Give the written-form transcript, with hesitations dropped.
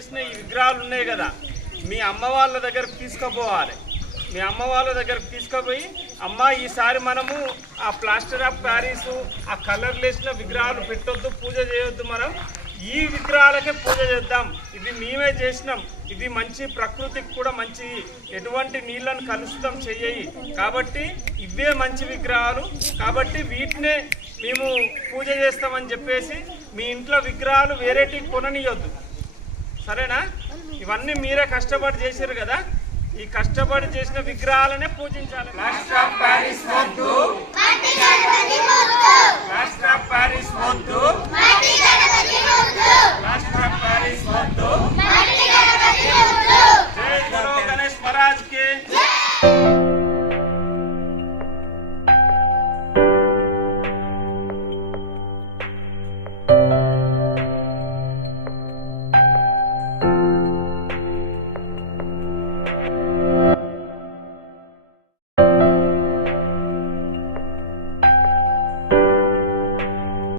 చేసిన ఈ విగ్రహాలు ఉన్నాయి కదా, మీ అమ్మ వాళ్ళ దగ్గరకు తీసుకుపోవాలి. మీ అమ్మ వాళ్ళ దగ్గరకు తీసుకుపోయి, అమ్మ ఈసారి మనము ఆ ప్లాస్టర్ ఆఫ్ ప్యారిస్ ఆ కలర్ లేసిన విగ్రహాలు పెట్టొద్దు, పూజ చేయొద్దు, మనం ఈ విగ్రహాలకే పూజ చేద్దాం, ఇది మేమే చేసినాం, ఇది మంచి ప్రకృతికి కూడా మంచి, ఎటువంటి నీళ్ళను కలుషితం చెయ్యి, కాబట్టి ఇవే మంచి విగ్రహాలు, కాబట్టి వీటినే మేము పూజ చేస్తామని చెప్పేసి మీ ఇంట్లో విగ్రహాలు వేరేటివి కొననియొద్దు. సరేనా? ఇవన్నీ మీరే కష్టపడి చేశారు కదా, ఈ కష్టపడి చేసిన విగ్రహాలనే పూజించాలి. ప్లాస్టర్ ఆఫ్ ప్యారిస్ వద్దు, ప్లాస్టర్ ఆఫ్ ప్యారిస్ వద్దు.